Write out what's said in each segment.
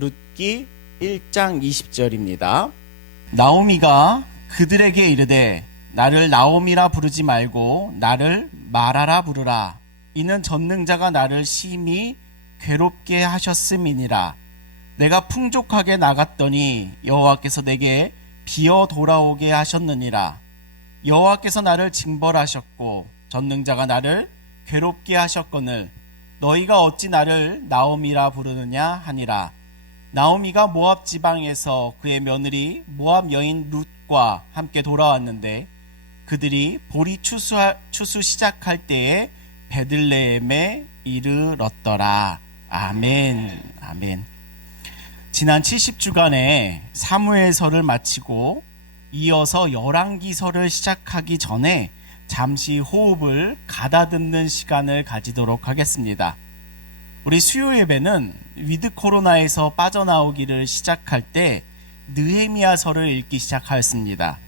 룻기 1장 20절입니다. 나오미가 그들에게 이르되 나를 나오미라 부르지 말고 나를 마라라 부르라. 이는 전능자가 나를 심히 괴롭게 하셨음이니라. 내가 풍족하게 나갔더니 여호와께서 내게 비어 돌아오게 하셨느니라. 여호와께서 나를 징벌하셨고 전능자가 나를 괴롭게 하셨거늘 너희가 어찌 나를 나오미라 부르느냐 하니라. 나오미가 모압 지방에서 그의 며느리 모압 여인 룻과 함께 돌아왔는데 그들이 보리 추수 시작할 때에 베들레헴에 이르렀더라. 아멘. 아멘. 지난 70주간에 사무엘서를 마치고 이어서 열왕기서를 시작하기 전에 잠시 호흡을 가다듬는 시간을 가지도록 하겠습니다. 우리 수요 예배는 위드 코로나에서 빠져나오기를 시작할 때 느헤미야서를 읽기 시작하였습니다.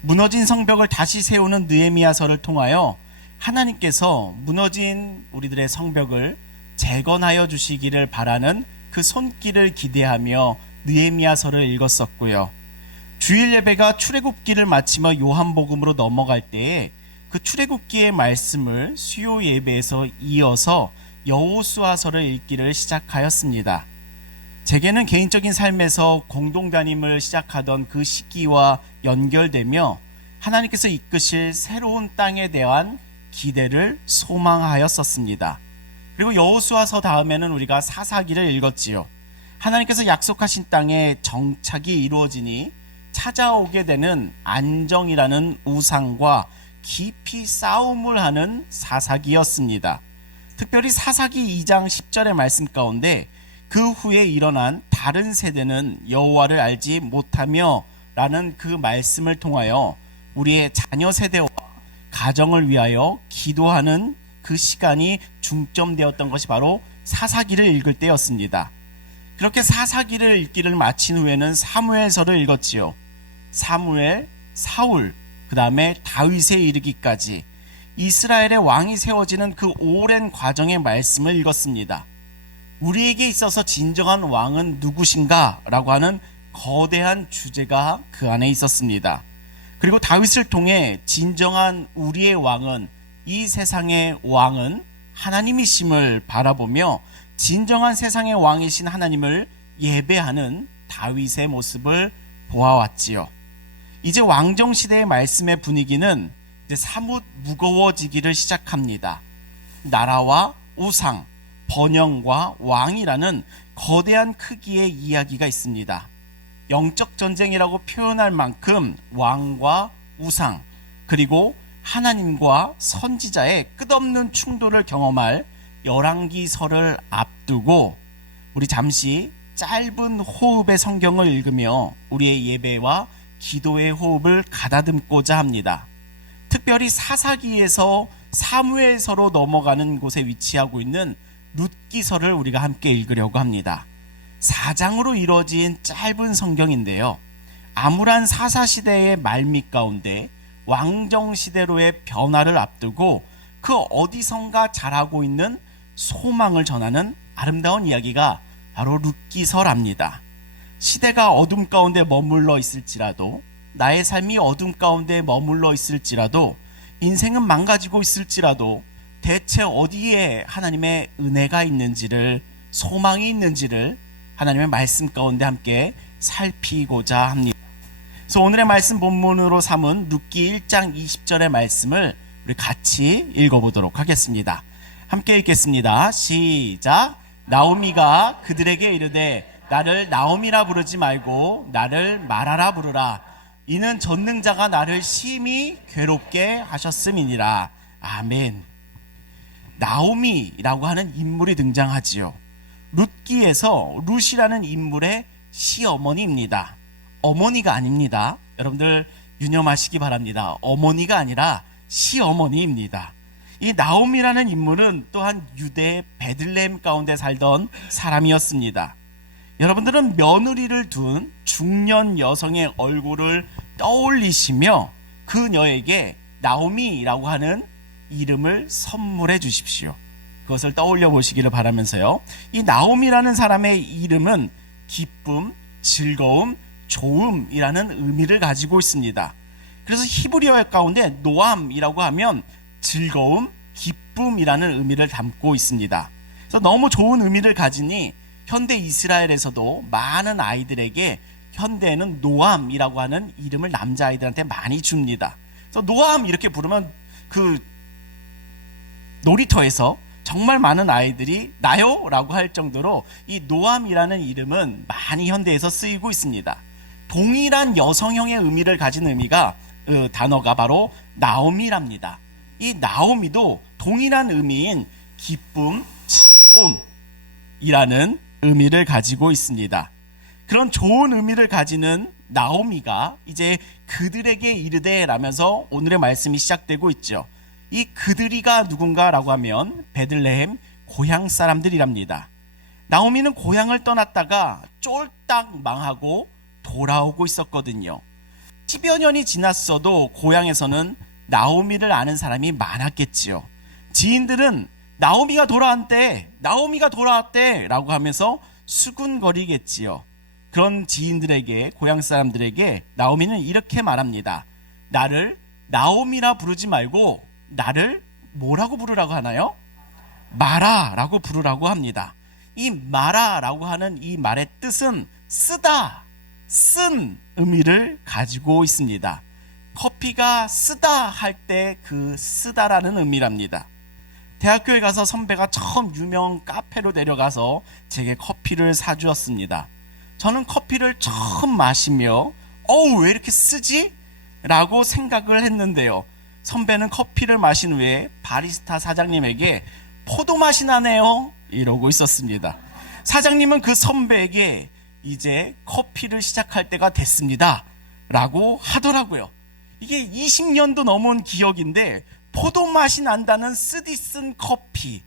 무너진 성벽을 다시 세우는 느헤미야서를 통하여 하나님께서 무너진 우리들의 성벽을 재건하여 주시기를 바라는 그 손길을 기대하며 느헤미야서를 읽었었고요. 주일 예배가 출애굽기를 마치며 요한복음으로 넘어갈 때에 그 출애굽기의 말씀을 수요 예배에서 이어서 여호수아서를 읽기를 시작하였습니다. 제게는 개인적인 삶에서 공동 담임을 시작하던 그 시기와 연결되며 하나님께서 이끄실 새로운 땅에 대한 기대를 소망하였었습니다. 그리고 여호수아서 다음에는 우리가 사사기를 읽었지요. 하나님께서 약속하신 땅에 정착이 이루어지니 찾아오게 되는 안정이라는 우상과 깊이 싸움을 하는 사사기였습니다. 특별히 사사기 2장 10절의 말씀 가운데 그 후에 일어난 다른 세대는 여호와를 알지 못하며 라는 그 말씀을 통하여 우리의 자녀 세대와 가정을 위하여 기도하는 그 시간이 중점되었던 것이 바로 사사기를 읽을 때였습니다. 그렇게 사사기를 읽기를 마친 후에는 사무엘서를 읽었지요. 사무엘, 사울, 그 다음에 다윗에 이르기까지 이스라엘의 왕이 세워지는 그 오랜 과정의 말씀을 읽었습니다. 우리에게 있어서 진정한 왕은 누구신가? 라고 하는 거대한 주제가 그 안에 있었습니다. 그리고 다윗을 통해 진정한 우리의 왕은, 이 세상의 왕은 하나님이심을 바라보며 진정한 세상의 왕이신 하나님을 예배하는 다윗의 모습을 보아왔지요. 이제 왕정시대의 말씀의 분위기는 이제 사뭇 무거워지기를 시작합니다. 나라와 우상, 번영과 왕이라는 거대한 크기의 이야기가 있습니다. 영적 전쟁이라고 표현할 만큼 왕과 우상, 그리고 하나님과 선지자의 끝없는 충돌을 경험할 열왕기서를 앞두고 우리 잠시 짧은 호흡의 성경을 읽으며 우리의 예배와 기도의 호흡을 가다듬고자 합니다. 특별히 사사기에서 사무엘서로 넘어가는 곳에 위치하고 있는 룻기서를 우리가 함께 읽으려고 합니다. 4장으로 이루어진 짧은 성경인데요. 암울한 사사시대의 말미 가운데 왕정시대로의 변화를 앞두고 그 어디선가 자라고 있는 소망을 전하는 아름다운 이야기가 바로 룻기서랍니다. 시대가 어둠 가운데 머물러 있을지라도, 나의 삶이 어둠 가운데 머물러 있을지라도, 인생은 망가지고 있을지라도 대체 어디에 하나님의 은혜가 있는지를, 소망이 있는지를 하나님의 말씀 가운데 함께 살피고자 합니다. 그래서 오늘의 말씀 본문으로 삼은 룻기 1장 20절의 말씀을 우리 같이 읽어보도록 하겠습니다. 함께 읽겠습니다. 시작. 나오미가 그들에게 이르되 나를 나오미라 부르지 말고 나를 마라라 부르라. 이는 전능자가 나를 심히 괴롭게 하셨음이니라. 아멘. 나오미라고 하는 인물이 등장하지요. 룻기에서 룻이라는 인물의 시어머니입니다. 어머니가 아닙니다. 여러분들 유념하시기 바랍니다. 어머니가 아니라 시어머니입니다. 이 나오미라는 인물은 또한 유대 베들레헴 가운데 살던 사람이었습니다. 여러분들은 며느리를 둔 중년 여성의 얼굴을 떠올리시며 그녀에게 나오미라고 하는 이름을 선물해 주십시오. 그것을 떠올려 보시기를 바라면서요. 이 나오미라는 사람의 이름은 기쁨, 즐거움, 좋음이라는 의미를 가지고 있습니다. 그래서 히브리어 가운데 노암이라고 하면 즐거움, 기쁨이라는 의미를 담고 있습니다. 그래서 너무 좋은 의미를 가지니 현대 이스라엘에서도 많은 아이들에게 현대에는 노암이라고 하는 이름을 남자아이들한테 많이 줍니다. 그래서 노암 이렇게 부르면 그 놀이터에서 정말 많은 아이들이 나요? 라고 할 정도로 이 노암이라는 이름은 많이 현대에서 쓰이고 있습니다. 동일한 여성형의 의미를 가진 단어가 바로 나오미랍니다. 이 나오미도 동일한 의미인 기쁨, 즐거움이라는 의미를 가지고 있습니다. 그런 좋은 의미를 가지는 나오미가 이제 그들에게 이르되 라면서 오늘의 말씀이 시작되고 있죠. 이 그들이가 누군가라고 하면 베들레헴 고향 사람들이랍니다. 나오미는 고향을 떠났다가 쫄딱 망하고 돌아오고 있었거든요. 10여 년이 지났어도 고향에서는 나오미를 아는 사람이 많았겠지요. 지인들은 나오미가 돌아왔대, 나오미가 돌아왔대 라고 하면서 수군거리겠지요. 그런 지인들에게, 고향 사람들에게 나오미는 이렇게 말합니다. 나를 나오미라 부르지 말고 나를 뭐라고 부르라고 하나요? 마라라고 부르라고 합니다. 이 마라라고 하는 이 말의 뜻은 쓰다, 쓴 의미를 가지고 있습니다. 커피가 쓰다 할 때 그 쓰다라는 의미랍니다. 대학교에 가서 선배가 처음 유명 카페로 데려가서 제게 커피를 사주었습니다. 저는 커피를 처음 마시며 왜 이렇게 쓰지? 라고 생각을 했는데요. 선배는 커피를 마신 후에 바리스타 사장님에게 포도 맛이 나네요 이러고 있었습니다. 사장님은 그 선배에게 이제 커피를 시작할 때가 됐습니다 라고 하더라고요. 이게 20년도 넘은 기억인데 포도 맛이 난다는 쓰디쓴 커피,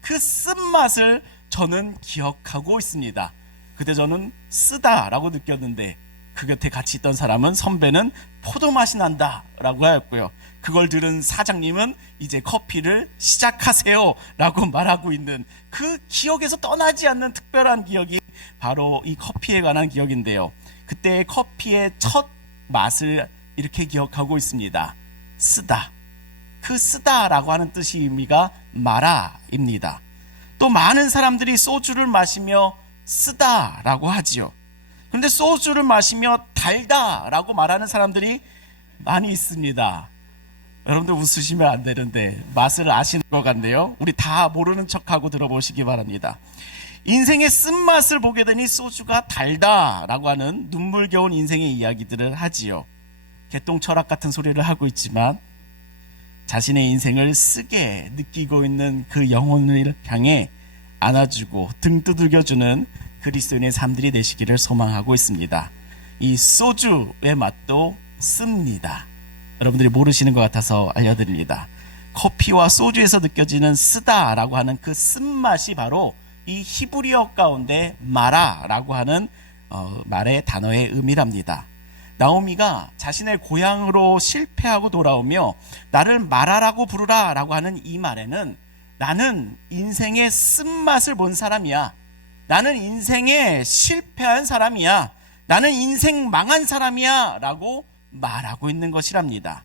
그 쓴맛을 저는 기억하고 있습니다. 그때 저는 쓰다라고 느꼈는데 그 곁에 같이 있던 사람은, 선배는 포도 맛이 난다 라고 하였고요. 그걸 들은 사장님은 이제 커피를 시작하세요 라고 말하고 있는 그 기억에서 떠나지 않는 특별한 기억이 바로 이 커피에 관한 기억인데요. 그때 커피의 첫 맛을 이렇게 기억하고 있습니다. 쓰다. 그 쓰다라고 하는 뜻의 의미가 마라입니다. 또 많은 사람들이 소주를 마시며 쓰다라고 하지요. 그런데 소주를 마시며 달다라고 말하는 사람들이 많이 있습니다. 여러분들 웃으시면 안 되는데 맛을 아시는 것 같네요. 우리 다 모르는 척하고 들어보시기 바랍니다. 인생의 쓴맛을 보게 되니 소주가 달다라고 하는 눈물겨운 인생의 이야기들을 하지요. 개똥철학 같은 소리를 하고 있지만 자신의 인생을 쓰게 느끼고 있는 그 영혼을 향해 안아주고 등 두들겨주는 그리스도인의 삶들이 되시기를 소망하고 있습니다. 이 소주의 맛도 씁니다. 여러분들이 모르시는 것 같아서 알려드립니다. 커피와 소주에서 느껴지는 쓰다라고 하는 그 쓴맛이 바로 이 히브리어 가운데 마라라고 하는 말의 단어의 의미랍니다. 나오미가 자신의 고향으로 실패하고 돌아오며 나를 마라라고 부르라 라고 하는 이 말에는 나는 인생의 쓴맛을 본 사람이야, 나는 인생에 실패한 사람이야, 나는 인생 망한 사람이야 라고 말하고 있는 것이랍니다.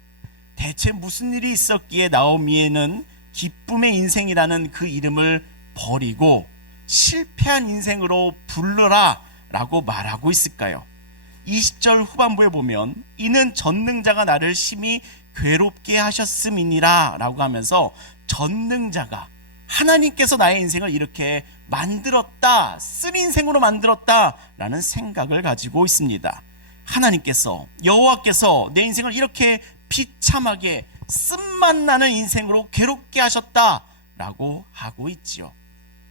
대체 무슨 일이 있었기에 나오미에는 기쁨의 인생이라는 그 이름을 버리고 실패한 인생으로 불러라 라고 말하고 있을까요? 20절 후반부에 보면 이는 전능자가 나를 심히 괴롭게 하셨음이니라 라고 하면서 전능자가, 하나님께서 나의 인생을 이렇게 만들었다, 쓴 인생으로 만들었다 라는 생각을 가지고 있습니다. 하나님께서, 여호와께서 내 인생을 이렇게 비참하게 쓴맛 나는 인생으로 괴롭게 하셨다 라고 하고 있지요.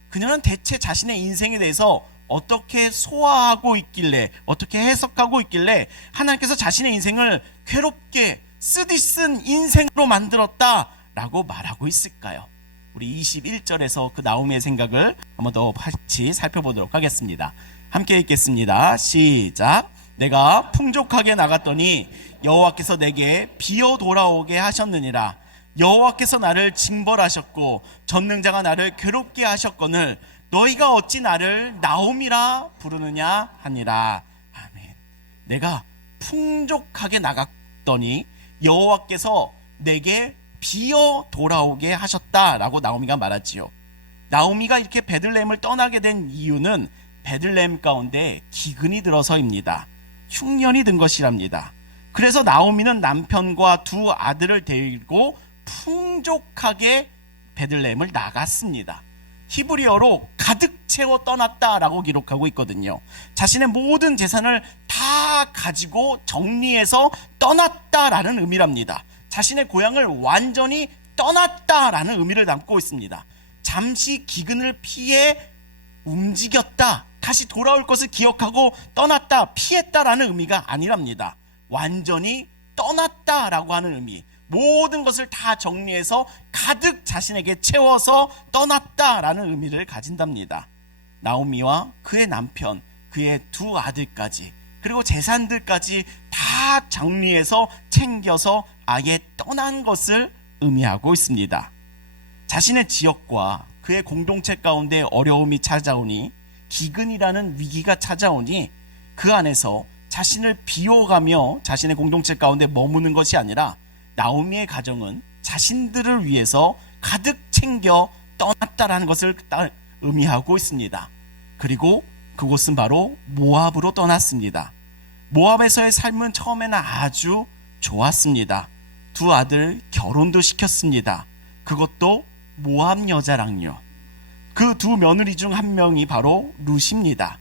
그녀는 대체 자신의 인생에 대해서 어떻게 소화하고 있길래, 어떻게 해석하고 있길래 하나님께서 자신의 인생을 괴롭게 쓰디쓴 인생으로 만들었다 라고 말하고 있을까요? 우리 21절에서 그 나오미의 생각을 한번 더 같이 살펴보도록 하겠습니다. 함께 읽겠습니다. 시작. 내가 풍족하게 나갔더니 여호와께서 내게 비어 돌아오게 하셨느니라. 여호와께서 나를 징벌하셨고 전능자가 나를 괴롭게 하셨거늘 너희가 어찌 나를 나옴이라 부르느냐 하니라. 아멘. 내가 풍족하게 나갔더니 여호와께서 내게 비어 돌아오게 하셨다라고 나오미가 말하지요. 나오미가 이렇게 베들레헴을 떠나게 된 이유는 베들레헴 가운데 기근이 들어서입니다. 흉년이 든 것이랍니다. 그래서 나오미는 남편과 두 아들을 데리고 풍족하게 베들레헴을 나갔습니다. 히브리어로 가득 채워 떠났다라고 기록하고 있거든요. 자신의 모든 재산을 다 가지고 정리해서 떠났다라는 의미랍니다. 자신의 고향을 완전히 떠났다라는 의미를 담고 있습니다. 잠시 기근을 피해 움직였다, 다시 돌아올 것을 기억하고 떠났다, 피했다라는 의미가 아니랍니다. 완전히 떠났다라고 하는 의미, 모든 것을 다 정리해서 가득 자신에게 채워서 떠났다라는 의미를 가진답니다. 나오미와 그의 남편, 그의 두 아들까지, 그리고 재산들까지 다 정리해서 챙겨서 아예 떠난 것을 의미하고 있습니다. 자신의 지역과 그의 공동체 가운데 어려움이 찾아오니, 기근이라는 위기가 찾아오니 그 안에서 자신을 비워가며 자신의 공동체 가운데 머무는 것이 아니라 나오미의 가정은 자신들을 위해서 가득 챙겨 떠났다라는 것을 의미하고 있습니다. 그리고 그곳은 바로 모압으로 떠났습니다. 모압에서의 삶은 처음에는 아주 좋았습니다. 두 아들 결혼도 시켰습니다. 그것도 모압 여자랑요. 그 두 며느리 중 한 명이 바로 룻입니다.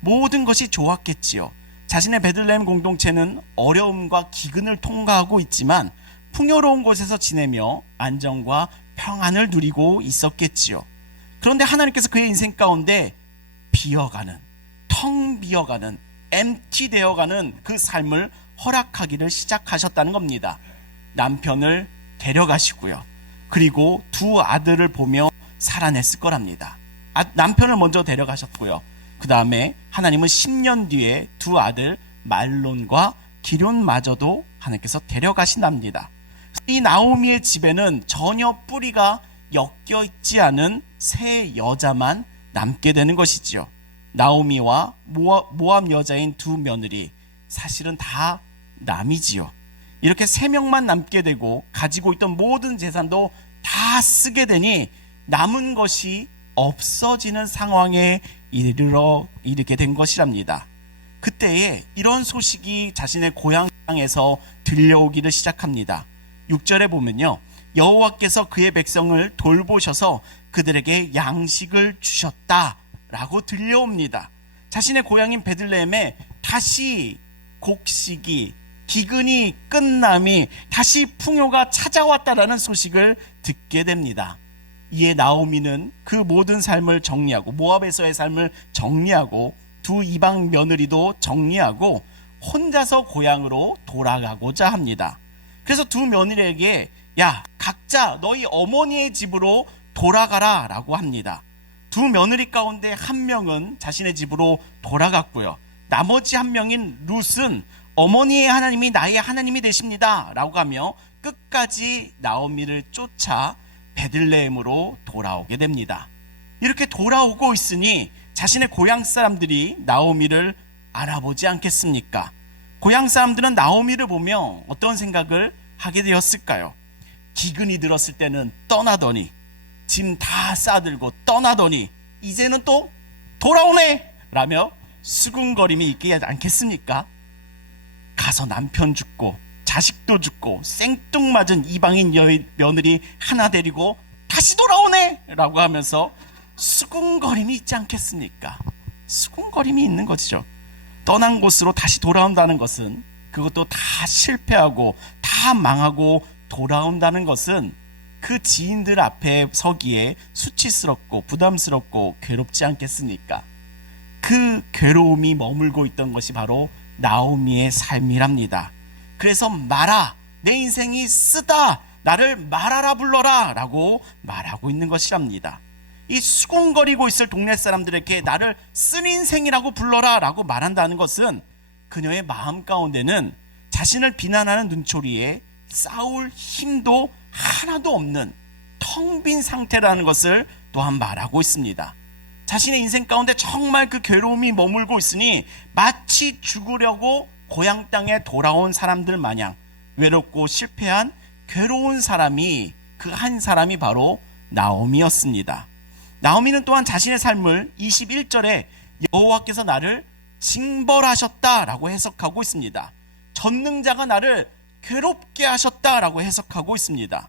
모든 것이 좋았겠지요. 자신의 베들레헴 공동체는 어려움과 기근을 통과하고 있지만 풍요로운 곳에서 지내며 안정과 평안을 누리고 있었겠지요. 그런데 하나님께서 그의 인생 가운데 비어가는, 텅 비어가는, empty 되어가는 그 삶을 허락하기를 시작하셨다는 겁니다. 남편을 데려가시고요. 그리고 두 아들을 보며 살아냈을 거랍니다. 남편을 먼저 데려가셨고요. 그 다음에 하나님은 10년 뒤에 두 아들 말론과 기럨마저도 하나님께서 데려가신답니다. 이 나오미의 집에는 전혀 뿌리가 엮여 있지 않은 세 여자만 남게 되는 것이지요. 나오미와 모압 여자인 두 며느리, 사실은 다 남이지요. 이렇게 세 명만 남게 되고 가지고 있던 모든 재산도 다 쓰게 되니 남은 것이 없어지는 상황에 이르게 된 것이랍니다. 그때에 이런 소식이 자신의 고향 땅에서 들려오기를 시작합니다. 6절에 보면요, 여호와께서 그의 백성을 돌보셔서 그들에게 양식을 주셨다라고 들려옵니다. 자신의 고향인 베들레헴에 다시 곡식이, 기근이 끝남이, 다시 풍요가 찾아왔다라는 소식을 듣게 됩니다. 이에 나오미는 그 모든 삶을 정리하고, 모압에서의 삶을 정리하고, 두 이방 며느리도 정리하고 혼자서 고향으로 돌아가고자 합니다. 그래서 두 며느리에게 야, 각자 너희 어머니의 집으로 돌아가라 라고 합니다. 두 며느리 가운데 한 명은 자신의 집으로 돌아갔고요. 나머지 한 명인 룻은 어머니의 하나님이 나의 하나님이 되십니다 라고 하며 끝까지 나오미를 쫓아 베들레헴으로 돌아오게 됩니다. 이렇게 돌아오고 있으니 자신의 고향 사람들이 나오미를 알아보지 않겠습니까? 고향 사람들은 나오미를 보며 어떤 생각을 하게 되었을까요? 기근이 들었을 때는 떠나더니, 짐 다 싸들고 떠나더니 이제는 또 돌아오네 라며 수군거림이 있지 않겠습니까? 가서 남편 죽고 자식도 죽고 생뚱맞은 이방인 며느리 하나 데리고 다시 돌아오네 라고 하면서 수군거림이 있지 않겠습니까? 수군거림이 있는 것이죠. 떠난 곳으로 다시 돌아온다는 것은, 그것도 다 실패하고 다 망하고 돌아온다는 것은 그 지인들 앞에 서기에 수치스럽고 부담스럽고 괴롭지 않겠습니까? 그 괴로움이 머물고 있던 것이 바로 나오미의 삶이랍니다. 그래서 마라, 내 인생이 쓰다, 나를 마라라 불러라 라고 말하고 있는 것이랍니다. 이 수군거리고 있을 동네 사람들에게 나를 쓴 인생이라고 불러라 라고 말한다는 것은 그녀의 마음 가운데는 자신을 비난하는 눈초리에 싸울 힘도 하나도 없는 텅 빈 상태라는 것을 또한 말하고 있습니다. 자신의 인생 가운데 정말 그 괴로움이 머물고 있으니 마치 죽으려고 고향 땅에 돌아온 사람들 마냥 외롭고 실패한 괴로운 사람이, 그 한 사람이 바로 나오미였습니다. 나오미는 또한 자신의 삶을 21절에 여호와께서 나를 징벌하셨다라고 해석하고 있습니다. 전능자가 나를 괴롭게 하셨다라고 해석하고 있습니다.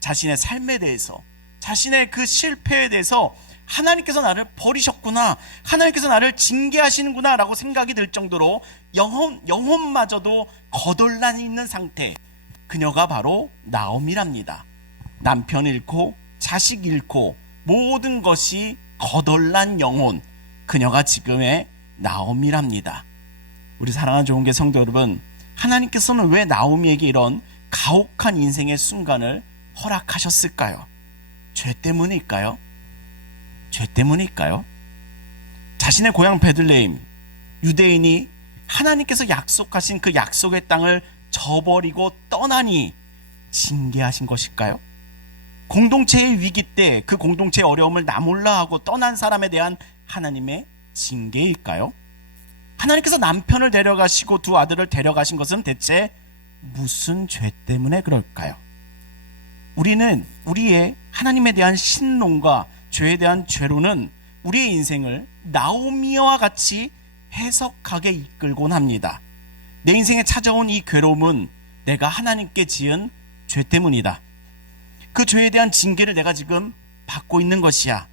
자신의 삶에 대해서, 자신의 그 실패에 대해서 하나님께서 나를 버리셨구나, 하나님께서 나를 징계하시는구나 라고 생각이 들 정도로 영혼마저도 거덜난이 있는 상태, 그녀가 바로 나오미랍니다. 남편 잃고 자식 잃고 모든 것이 거덜난 영혼, 그녀가 지금의 나오미랍니다. 우리 사랑하는 좋은교회 성도 여러분, 하나님께서는 왜 나오미에게 이런 가혹한 인생의 순간을 허락하셨을까요? 죄 때문일까요? 죄 때문일까요? 자신의 고향 베들레헴, 유대인이 하나님께서 약속하신 그 약속의 땅을 저버리고 떠나니 징계하신 것일까요? 공동체의 위기 때 그 공동체의 어려움을 나 몰라 하고 떠난 사람에 대한 하나님의 징계일까요? 하나님께서 남편을 데려가시고 두 아들을 데려가신 것은 대체 무슨 죄 때문에 그럴까요? 우리는 우리의 하나님에 대한 신론과 죄에 대한 죄로는 우리의 인생을 나오미와 같이 해석하게 이끌곤 합니다. 내 인생에 찾아온 이 괴로움은 내가 하나님께 지은 죄 때문이다. 그 죄에 대한 징계를 내가 지금 받고 있는 것이야.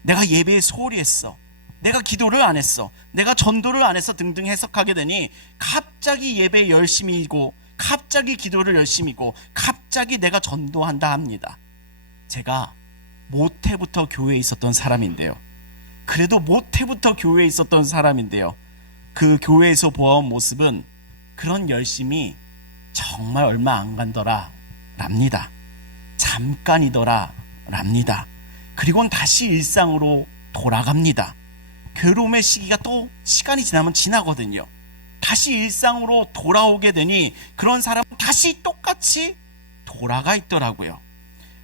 내가 예배에 소홀히 했어, 내가 기도를 안 했어, 내가 전도를 안 했어 등등 해석하게 되니 갑자기 예배에 열심히고 갑자기 기도를 열심히고 갑자기 내가 전도한다 합니다. 제가 모태부터 교회에 있었던 사람인데요, 그래도 모태부터 교회에 있었던 사람인데요, 그 교회에서 보아온 모습은 그런 열심이 정말 얼마 안 간더라 랍니다. 잠깐이더라 랍니다. 그리고는 다시 일상으로 돌아갑니다. 괴로움의 시기가 또 시간이 지나면 지나거든요. 다시 일상으로 돌아오게 되니 그런 사람은 다시 똑같이 돌아가 있더라고요.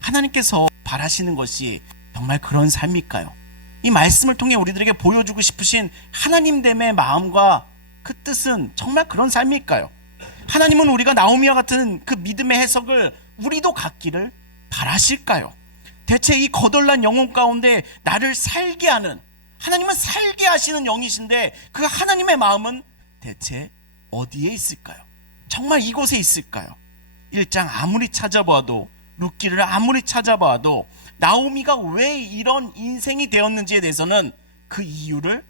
하나님께서 바라시는 것이 정말 그런 삶일까요? 이 말씀을 통해 우리들에게 보여주고 싶으신 하나님됨의 마음과 그 뜻은 정말 그런 삶일까요? 하나님은 우리가 나오미와 같은 그 믿음의 해석을 우리도 갖기를 바라실까요? 대체 이 거덜난 영혼 가운데 나를 살게 하는, 하나님은 살게 하시는 영이신데 그 하나님의 마음은 대체 어디에 있을까요? 정말 이곳에 있을까요? 1장 아무리 찾아봐도, 룻기를 아무리 찾아봐도 나오미가 왜 이런 인생이 되었는지에 대해서는 그 이유를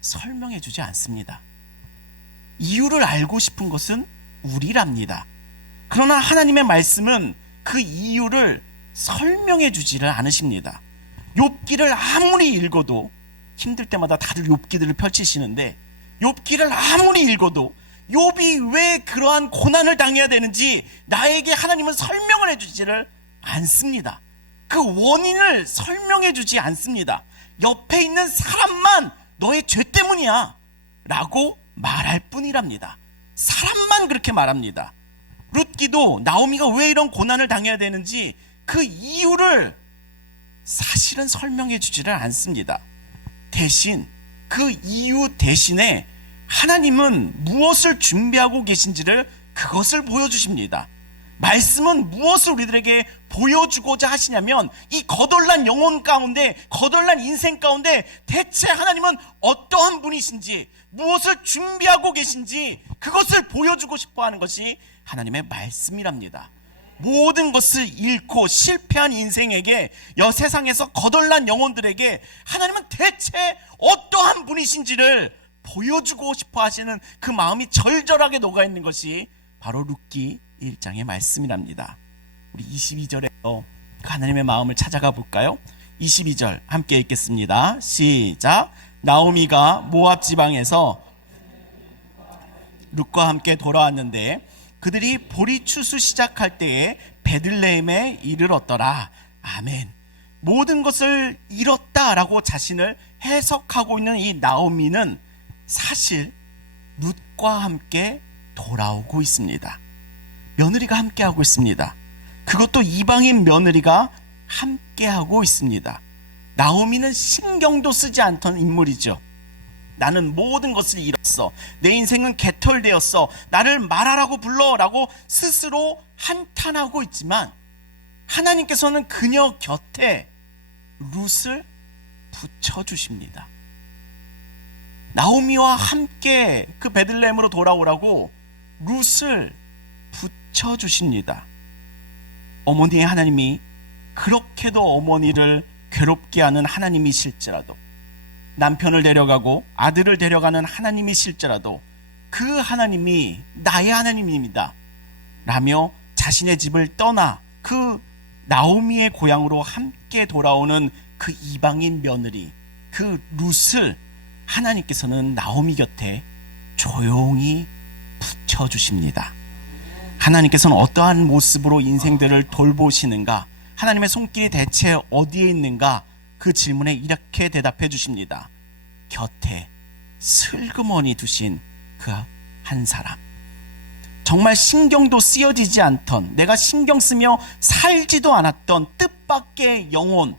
설명해 주지 않습니다. 이유를 알고 싶은 것은 우리랍니다. 그러나 하나님의 말씀은 그 이유를 설명해 주지를 않으십니다. 욥기를 아무리 읽어도, 힘들 때마다 다들 욥기들을 펼치시는데 욥기를 아무리 읽어도 욥이 왜 그러한 고난을 당해야 되는지 나에게 하나님은 설명을 해주지를 않습니다. 그 원인을 설명해 주지 않습니다. 옆에 있는 사람만 너의 죄 때문이야 라고 말할 뿐이랍니다. 사람만 그렇게 말합니다. 룻기도 나오미가 왜 이런 고난을 당해야 되는지 그 이유를 사실은 설명해 주지를 않습니다. 대신 그 이유 대신에 하나님은 무엇을 준비하고 계신지를 그것을 보여주십니다. 말씀은 무엇을 우리들에게 보여주고자 하시냐면 이 거덜난 영혼 가운데, 거덜난 인생 가운데 대체 하나님은 어떠한 분이신지, 무엇을 준비하고 계신지 그것을 보여주고 싶어하는 것이 하나님의 말씀이랍니다. 모든 것을 잃고 실패한 인생에게, 세상에서 거덜난 영혼들에게 하나님은 대체 어떠한 분이신지를 보여주고 싶어 하시는 그 마음이 절절하게 녹아있는 것이 바로 룻기 1장의 말씀이랍니다. 우리 22절에서 하나님의 마음을 찾아가 볼까요? 22절 함께 읽겠습니다. 시작. 나오미가 모압 지방에서 룻과 함께 돌아왔는데 그들이 보리 추수 시작할 때에 베들레헴에 이르렀더라. 아멘. 모든 것을 잃었다라고 자신을 해석하고 있는 이 나오미는 사실 룻과 함께 돌아오고 있습니다. 며느리가 함께하고 있습니다. 그것도 이방인 며느리가 함께하고 있습니다. 나오미는 신경도 쓰지 않던 인물이죠. 나는 모든 것을 잃었어. 내 인생은 개털되었어. 나를 말하라고 불러라고 스스로 한탄하고 있지만 하나님께서는 그녀 곁에 룻을 붙여주십니다. 나오미와 함께 그 베들레헴으로 돌아오라고 룻을 붙여주십니다. 어머니의 하나님이 그렇게도 어머니를 괴롭게 하는 하나님이실지라도, 남편을 데려가고 아들을 데려가는 하나님이실지라도 그 하나님이 나의 하나님입니다 라며 자신의 집을 떠나 그 나오미의 고향으로 함께 돌아오는 그 이방인 며느리, 그 룻을 하나님께서는 나오미 곁에 조용히 붙여주십니다. 하나님께서는 어떠한 모습으로 인생들을 돌보시는가, 하나님의 손길이 대체 어디에 있는가, 그 질문에 이렇게 대답해 주십니다. 곁에 슬그머니 두신 그 한 사람, 정말 신경도 쓰여지지 않던, 내가 신경 쓰며 살지도 않았던 뜻밖의 영혼,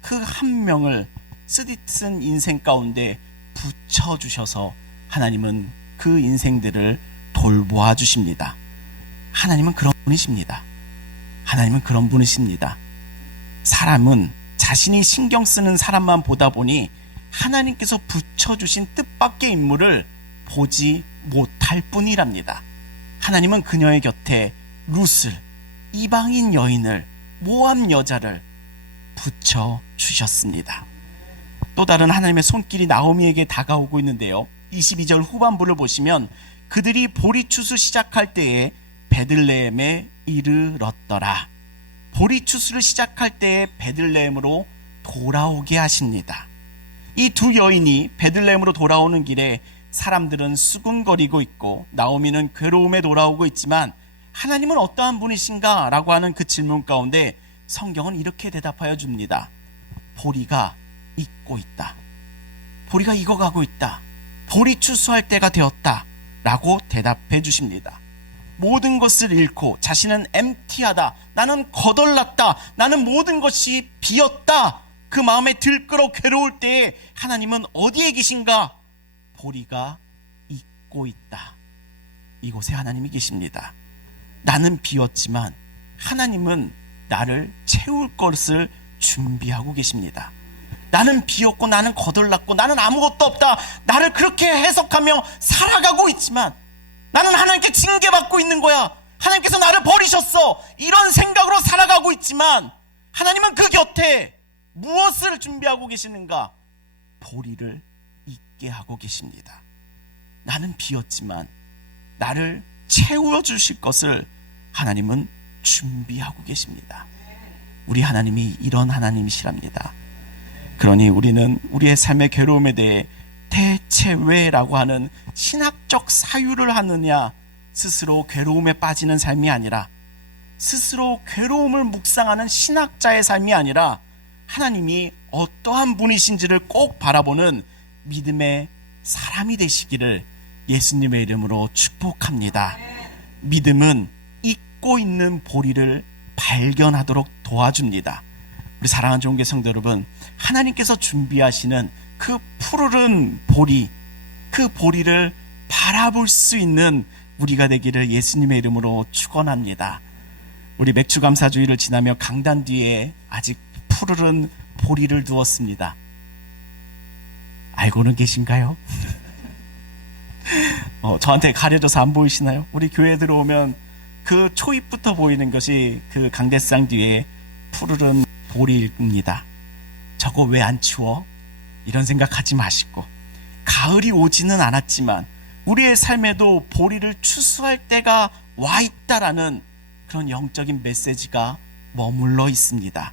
그 한 명을 쓰디쓴 인생 가운데 붙여주셔서 하나님은 그 인생들을 돌보아 주십니다. 하나님은 그런 분이십니다. 하나님은 그런 분이십니다. 사람은 자신이 신경 쓰는 사람만 보다 보니 하나님께서 붙여주신 뜻밖의 인물을 보지 못할 뿐이랍니다. 하나님은 그녀의 곁에 룻을, 이방인 여인을, 모압 여자를 붙여주셨습니다. 또 다른 하나님의 손길이 나오미에게 다가오고 있는데요, 22절 후반부를 보시면 그들이 보리추수 시작할 때에 베들레헴에 이르렀더라. 보리추수를 시작할 때에 베들레헴으로 돌아오게 하십니다. 이 두 여인이 베들레헴으로 돌아오는 길에 사람들은 수군거리고 있고 나오미는 괴로움에 돌아오고 있지만 하나님은 어떠한 분이신가? 라고 하는 그 질문 가운데 성경은 이렇게 대답하여 줍니다. 보리가 익고 있다. 보리가 익어가고 있다. 보리 추수할 때가 되었다. 라고 대답해 주십니다. 모든 것을 잃고 자신은 엠티하다. 나는 거덜났다. 나는 모든 것이 비었다. 그 마음에 들끓어 괴로울 때에 하나님은 어디에 계신가? 보리가 익고 있다. 이곳에 하나님이 계십니다. 나는 비었지만 하나님은 나를 채울 것을 준비하고 계십니다. 나는 비었고 나는 거덜났고 나는 아무것도 없다. 나를 그렇게 해석하며 살아가고 있지만 나는 하나님께 징계받고 있는 거야. 하나님께서 나를 버리셨어. 이런 생각으로 살아가고 있지만 하나님은 그 곁에 무엇을 준비하고 계시는가? 보리를 있게 하고 계십니다. 나는 비었지만 나를 채워주실 것을 하나님은 준비하고 계십니다. 우리 하나님이 이런 하나님이시랍니다. 그러니 우리는 우리의 삶의 괴로움에 대해 대체 왜라고 하는 신학적 사유를 하느냐, 스스로 괴로움에 빠지는 삶이 아니라, 스스로 괴로움을 묵상하는 신학자의 삶이 아니라 하나님이 어떠한 분이신지를 꼭 바라보는 믿음의 사람이 되시기를 예수님의 이름으로 축복합니다. 믿음은 잊고 있는 보리를 발견하도록 도와줍니다. 우리 사랑하는 종교 성도 여러분, 하나님께서 준비하시는 그 푸르른 보리, 그 보리를 바라볼 수 있는 우리가 되기를 예수님의 이름으로 축원합니다. 우리 맥주감사주의를 지나며 강단 뒤에 아직 푸르른 보리를 두었습니다. 알고는 계신가요? 저한테 가려져서 안 보이시나요? 우리 교회 들어오면 그 초입부터 보이는 것이 그 강대상 뒤에 푸르른 보리입니다. 저거 왜 안 추워? 이런 생각하지 마시고, 가을이 오지는 않았지만 우리의 삶에도 보리를 추수할 때가 와 있다라는 그런 영적인 메시지가 머물러 있습니다.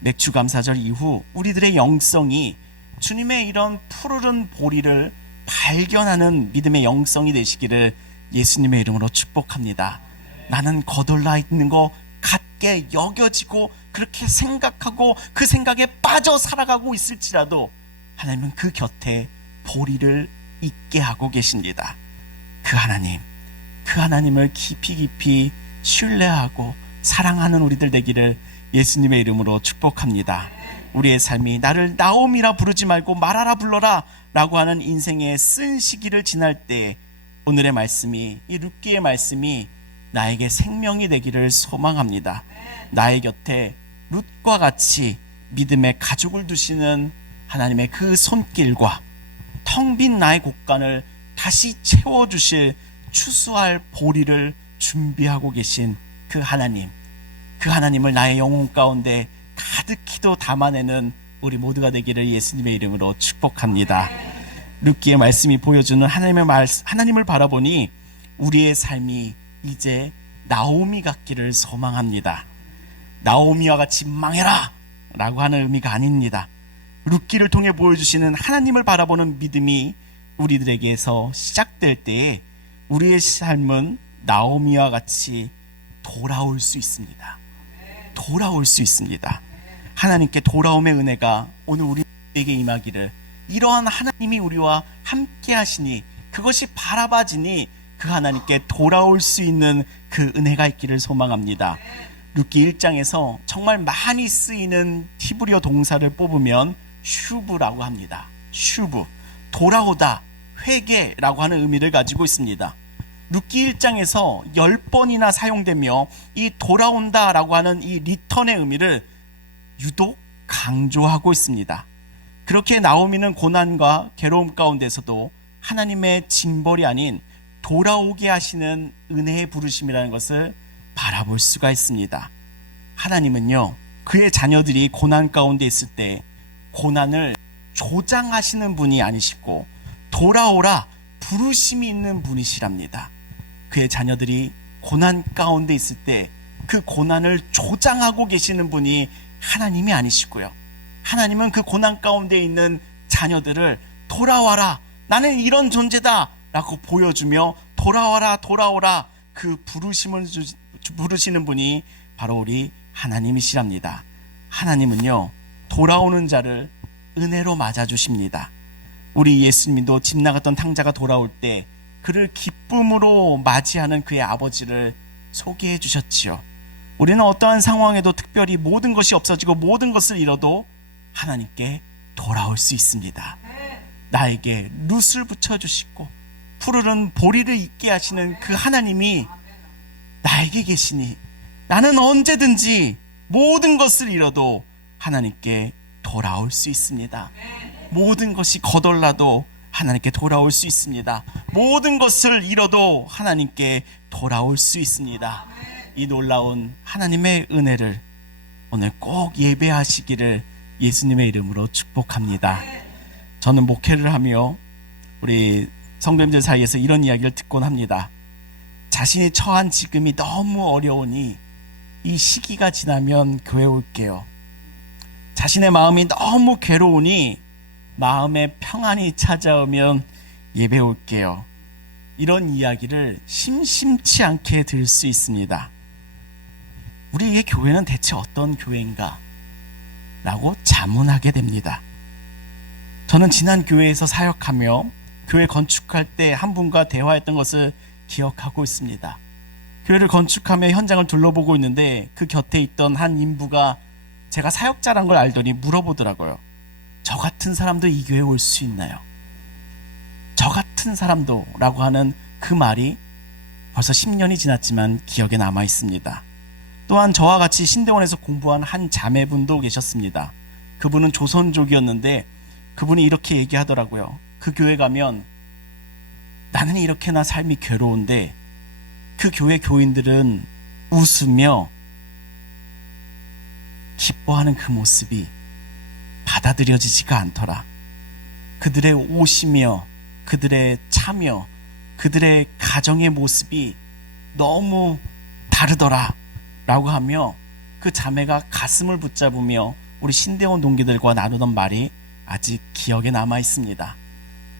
맥주감사절 이후 우리들의 영성이 주님의 이런 푸르른 보리를 발견하는 믿음의 영성이 되시기를 예수님의 이름으로 축복합니다. 나는 거덜나 있는 것 같게 여겨지고 그렇게 생각하고 그 생각에 빠져 살아가고 있을지라도 하나님은 그 곁에 보리를 있게 하고 계십니다. 그 하나님을 깊이 깊이 신뢰하고 사랑하는 우리들 되기를 예수님의 이름으로 축복합니다. 우리의 삶이 나를 나옴이라 부르지 말고 마라라 불러라 라고 하는 인생의 쓴 시기를 지날 때 오늘의 말씀이, 이 룻기의 말씀이 나에게 생명이 되기를 소망합니다. 나의 곁에 룻과 같이 믿음의 가죽을 두시는 하나님의 그 손길과 텅 빈 나의 곳간을 다시 채워주실 추수할 보리를 준비하고 계신 그 하나님, 그 하나님을 나의 영혼 가운데 가득히도 담아내는 우리 모두가 되기를 예수님의 이름으로 축복합니다. 룻기의 말씀이 보여주는 하나님을 바라보니 우리의 삶이 이제 나오미 같기를 소망합니다. 나오미와 같이 망해라 라고 하는 의미가 아닙니다. 룻기를 통해 보여주시는 하나님을 바라보는 믿음이 우리들에게서 시작될 때에 우리의 삶은 나오미와 같이 돌아올 수 있습니다. 돌아올 수 있습니다. 하나님께 돌아옴의 은혜가 오늘 우리에게 임하기를, 이러한 하나님이 우리와 함께 하시니 그것이 바라봐지니 그 하나님께 돌아올 수 있는 그 은혜가 있기를 소망합니다. 룻기 1장에서 정말 많이 쓰이는 히브리어 동사를 뽑으면 슈브라고 합니다. 슈브, 돌아오다, 회개라고 하는 의미를 가지고 있습니다. 룻기 1장에서 10번이나 사용되며 이 돌아온다라고 하는 이 리턴의 의미를 유독 강조하고 있습니다. 그렇게 나오미는 고난과 괴로움 가운데서도 하나님의 징벌이 아닌 돌아오게 하시는 은혜의 부르심이라는 것을 바라볼 수가 있습니다. 하나님은요, 그의 자녀들이 고난 가운데 있을 때 고난을 조장하시는 분이 아니시고 돌아오라 부르심이 있는 분이시랍니다. 그의 자녀들이 고난 가운데 있을 때 그 고난을 조장하고 계시는 분이 하나님이 아니시고요, 하나님은 그 고난 가운데 있는 자녀들을 돌아와라, 나는 이런 존재다 라고 보여주며 돌아와라 돌아오라 그 부르심을 부르시는 분이 바로 우리 하나님이시랍니다. 하나님은요, 돌아오는 자를 은혜로 맞아주십니다. 우리 예수님도 집 나갔던 탕자가 돌아올 때 그를 기쁨으로 맞이하는 그의 아버지를 소개해 주셨지요. 우리는 어떠한 상황에도 특별히 모든 것이 없어지고 모든 것을 잃어도 하나님께 돌아올 수 있습니다. 나에게 룻을 붙여주시고 푸르른 보리를 있게 하시는 그 하나님이 나에게 계시니 나는 언제든지 모든 것을 잃어도 하나님께 돌아올 수 있습니다. 모든 것이 거덜나도 하나님께 돌아올 수 있습니다. 모든 것을 잃어도 하나님께 돌아올 수 있습니다. 이 놀라운 하나님의 은혜를 오늘 꼭 예배하시기를 예수님의 이름으로 축복합니다. 저는 목회를 하며 우리 성도님들 사이에서 이런 이야기를 듣곤 합니다. 자신이 처한 지금이 너무 어려우니 이 시기가 지나면 교회 올게요. 자신의 마음이 너무 괴로우니 마음의 평안이 찾아오면 예배 올게요. 이런 이야기를 심심치 않게 들을 수 있습니다. 우리의 교회는 대체 어떤 교회인가? 라고 자문하게 됩니다. 저는 지난 교회에서 사역하며 교회 건축할 때 한 분과 대화했던 것을 기억하고 있습니다. 교회를 건축하며 현장을 둘러보고 있는데 그 곁에 있던 한 인부가 제가 사역자란 걸 알더니 물어보더라고요. 저 같은 사람도 이 교회에 올 수 있나요? 저 같은 사람도 라고 하는 그 말이 벌써 10년이 지났지만 기억에 남아 있습니다. 또한 저와 같이 신대원에서 공부한 한 자매분도 계셨습니다. 그분은 조선족이었는데 그분이 이렇게 얘기하더라고요. 그 교회 가면 나는 이렇게나 삶이 괴로운데 그 교회 교인들은 웃으며 기뻐하는 그 모습이 받아들여지지가 않더라. 그들의 오시며 그들의 참여, 그들의 가정의 모습이 너무 다르더라 라고 하며 그 자매가 가슴을 붙잡으며 우리 신대원 동기들과 나누던 말이 아직 기억에 남아 있습니다.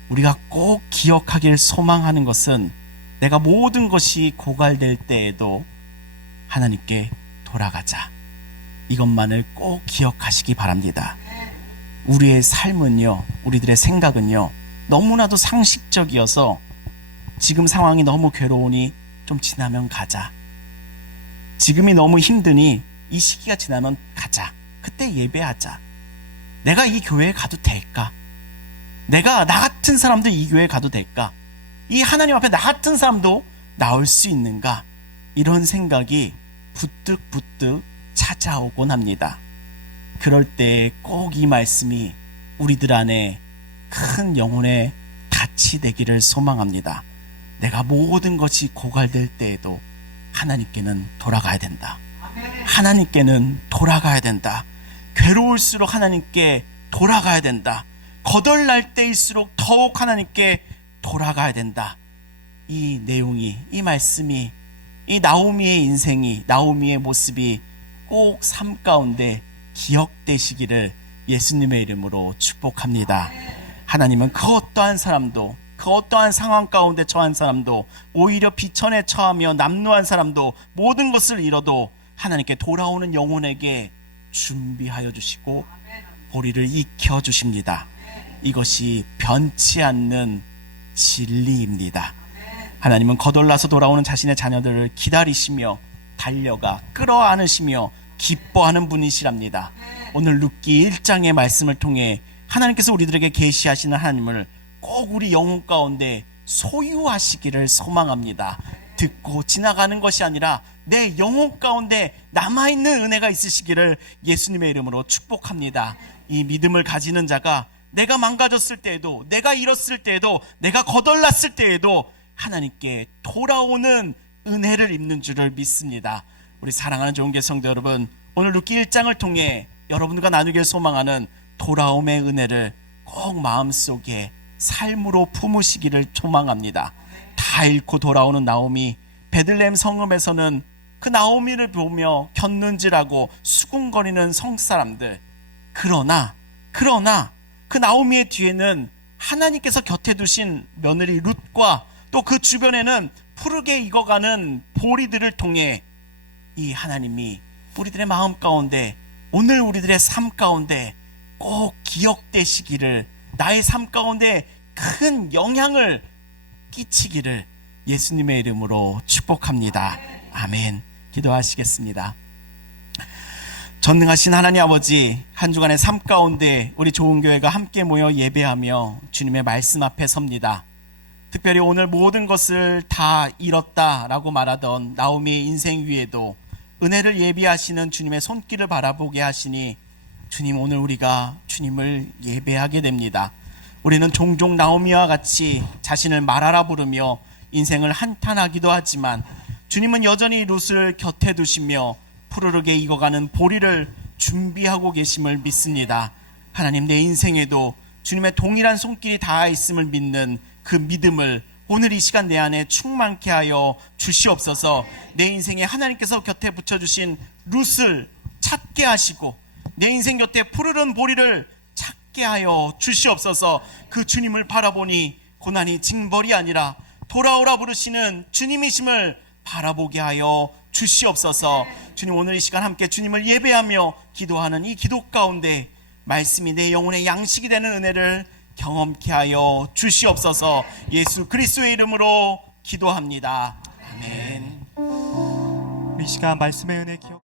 우리가 꼭 기억하길 소망하는 것은 내가 모든 것이 고갈될 때에도 하나님께 돌아가자, 이것만을 꼭 기억하시기 바랍니다. 우리의 삶은요, 우리들의 생각은요, 너무나도 상식적이어서 지금 상황이 너무 괴로우니 좀 지나면 가자, 지금이 너무 힘드니 이 시기가 지나면 가자, 그때 예배하자, 내가 이 교회에 가도 될까? 내가 나 같은 사람도 이 교회에 가도 될까? 이 하나님 앞에 나 같은 사람도 나올 수 있는가? 이런 생각이 부뜩부뜩 찾아오곤 합니다. 그럴 때 꼭 이 말씀이 우리들 안에 큰 영혼의 가치 되기를 소망합니다. 내가 모든 것이 고갈될 때에도 하나님께는 돌아가야 된다. 하나님께는 돌아가야 된다. 괴로울수록 하나님께 돌아가야 된다. 거덜날 때일수록 더욱 하나님께 돌아가야 된다. 이 내용이, 이 말씀이, 이 나오미의 인생이, 나오미의 모습이 꼭 삶 가운데 기억되시기를 예수님의 이름으로 축복합니다. 하나님은 그 어떠한 사람도, 그 어떠한 상황 가운데 처한 사람도, 오히려 비천에 처하며 남루한 사람도, 모든 것을 잃어도 하나님께 돌아오는 영혼에게 준비하여 주시고 보리를 익혀 주십니다. 이것이 변치 않는 진리입니다. 하나님은 거덜나서 돌아오는 자신의 자녀들을 기다리시며 달려가 끌어안으시며 기뻐하는 분이시랍니다. 오늘 룻기 1장의 말씀을 통해 하나님께서 우리들에게 계시하시는 하나님을 꼭 우리 영혼 가운데 소유하시기를 소망합니다. 듣고 지나가는 것이 아니라 내 영혼 가운데 남아있는 은혜가 있으시기를 예수님의 이름으로 축복합니다. 이 믿음을 가지는 자가 내가 망가졌을 때에도, 내가 잃었을 때에도, 내가 거덜났을 때에도 하나님께 돌아오는 은혜를 입는 줄을 믿습니다. 우리 사랑하는 좋은교회 성도 여러분, 오늘 룻기 1장을 통해 여러분과 나누길 소망하는 돌아옴의 은혜를 꼭 마음속에 삶으로 품으시기를 소망합니다. 다 잃고 돌아오는 나오미, 베들레헴 성읍에서는 그 나오미를 보며 곁눈질하고 수군거리는 성사람들. 그러나 그 나오미의 뒤에는 하나님께서 곁에 두신 며느리 룻과 또 그 주변에는 푸르게 익어가는 보리들을 통해 이 하나님이 우리들의 마음 가운데, 오늘 우리들의 삶 가운데 꼭 기억되시기를, 나의 삶 가운데 큰 영향을 끼치기를 예수님의 이름으로 축복합니다. 아멘. 기도하시겠습니다. 전능하신 하나님 아버지, 한 주간의 삶 가운데 우리 좋은 교회가 함께 모여 예배하며 주님의 말씀 앞에 섭니다. 특별히 오늘 모든 것을 다 잃었다라고 말하던 나오미의 인생 위에도 은혜를 예비하시는 주님의 손길을 바라보게 하시니 주님, 오늘 우리가 주님을 예배하게 됩니다. 우리는 종종 나오미와 같이 자신을 말하라 부르며 인생을 한탄하기도 하지만 주님은 여전히 룻을 곁에 두시며 푸르르게 익어가는 보리를 준비하고 계심을 믿습니다. 하나님, 내 인생에도 주님의 동일한 손길이 닿아 있음을 믿는 그 믿음을 오늘 이 시간 내 안에 충만케 하여 주시옵소서. 내 인생에 하나님께서 곁에 붙여주신 룻을 찾게 하시고 내 인생 곁에 푸르른 보리를 찾게 하여 주시옵소서. 그 주님을 바라보니 고난이 징벌이 아니라 돌아오라 부르시는 주님이심을 바라보게 하여 주시옵소서. 주님, 오늘 이 시간 함께 주님을 예배하며 기도하는 이 기도 가운데 말씀이 내 영혼의 양식이 되는 은혜를 경험케 하여 주시옵소서. 예수 그리스도의 이름으로 기도합니다. 아멘. 이 시간 말씀의 은혜 기억